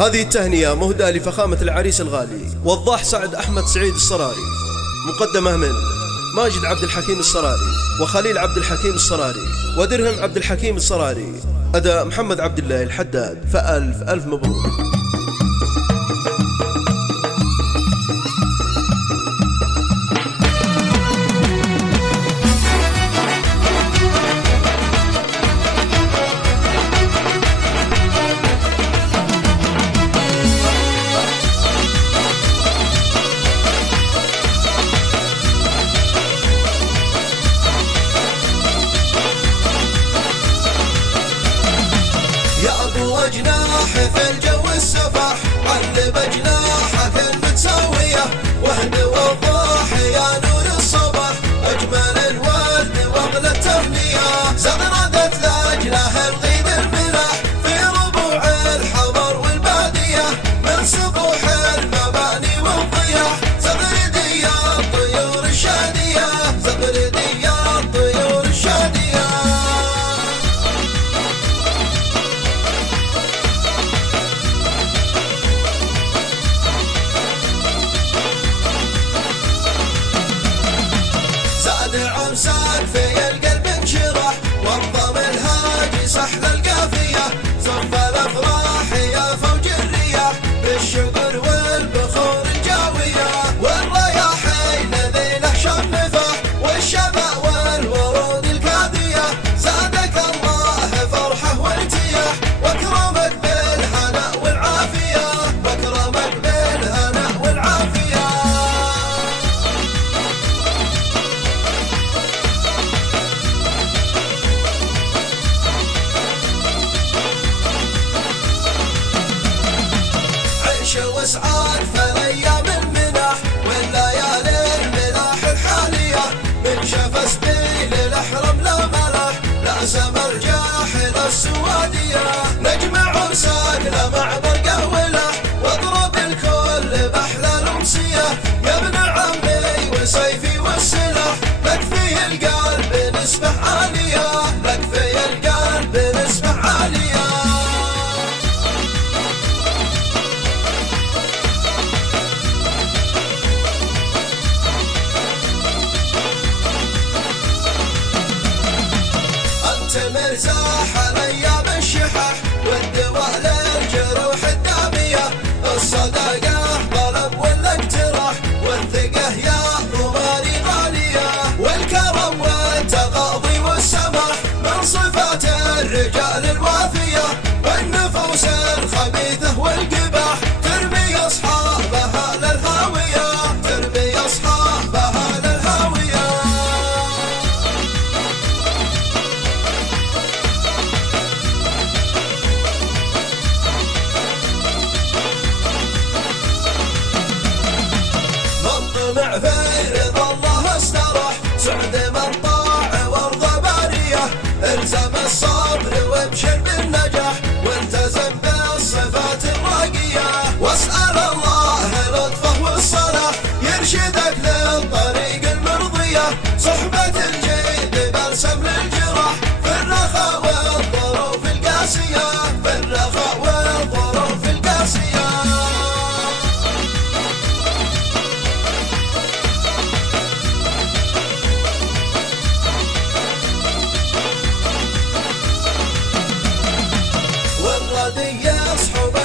هذه التهنئة مهداة لفخامة العريس الغالي وضاح سعد أحمد سعيد الصراري، مقدمة من ماجد عبد الحكيم الصراري وخليل عبد الحكيم الصراري ودرهم عبد الحكيم الصراري، أداء محمد عبد الله الحداد. فألف ألف مبروك. جناح في الجو السفح، علب جناحك المتساوية، وهد وضاح يا نور الصبح، أجمل الورد وأغلى التهنية، زغردت لأجله الغيد الملح في ربوع الحضر والبادية، من سطوح المباني والضياح، زغردي يا الطيور الشادية، زغردي يا الطيور الشادية. عمساك في القلب انشرح، وانضم الهاجي سحل القافية، صف الافراح يا فوج الرياح، بالشكر والبخور الجاوية، والرياحين ذيله شمفه، والشبع والورود الكاذية، زادك الله فرحه وارتياح، واكرمك بالهنا والعافية، واكرمك بالهنا والعافية. واسعاد فالايام المنح والليالي الملاح الحاليه، من شاف سبيل الاحرم لا ملح، لا سمر جاحل السواديه، نجمع عرساك لا مع برقه ولح، واضرب الكل باحلى الامسيه، يا ابن عمي وسيفي والسلاح، لك في القلب نسبه عاليه، لك في القلب نسبه عاليه. مرزاح الايام الشحح، والدواء للجروح الداميه، الصدقه طلب والاقتراح، والثقه يا ضماني غاليه، والكرم والتغاضي والسماح، من صفات الرجال الوافيه، والنفوس الخبيثه والقباح، ترمي اصحابها للهاويه، ترمي اصحابها للهاويه. طمع في رضا الله استراح، سعد من طاع وارضى باريه، الزم الصبر وابشر بالنجاح، والتزم بالصفات الراقيه، واسال الله لطفه والصلاح، يرشدك للطريق المرضيه، صحبه الجيد بلسم للجراح، في الرخاء والظروف القاسيه، في الرخاء والظروف القاسيه. والردي يصحب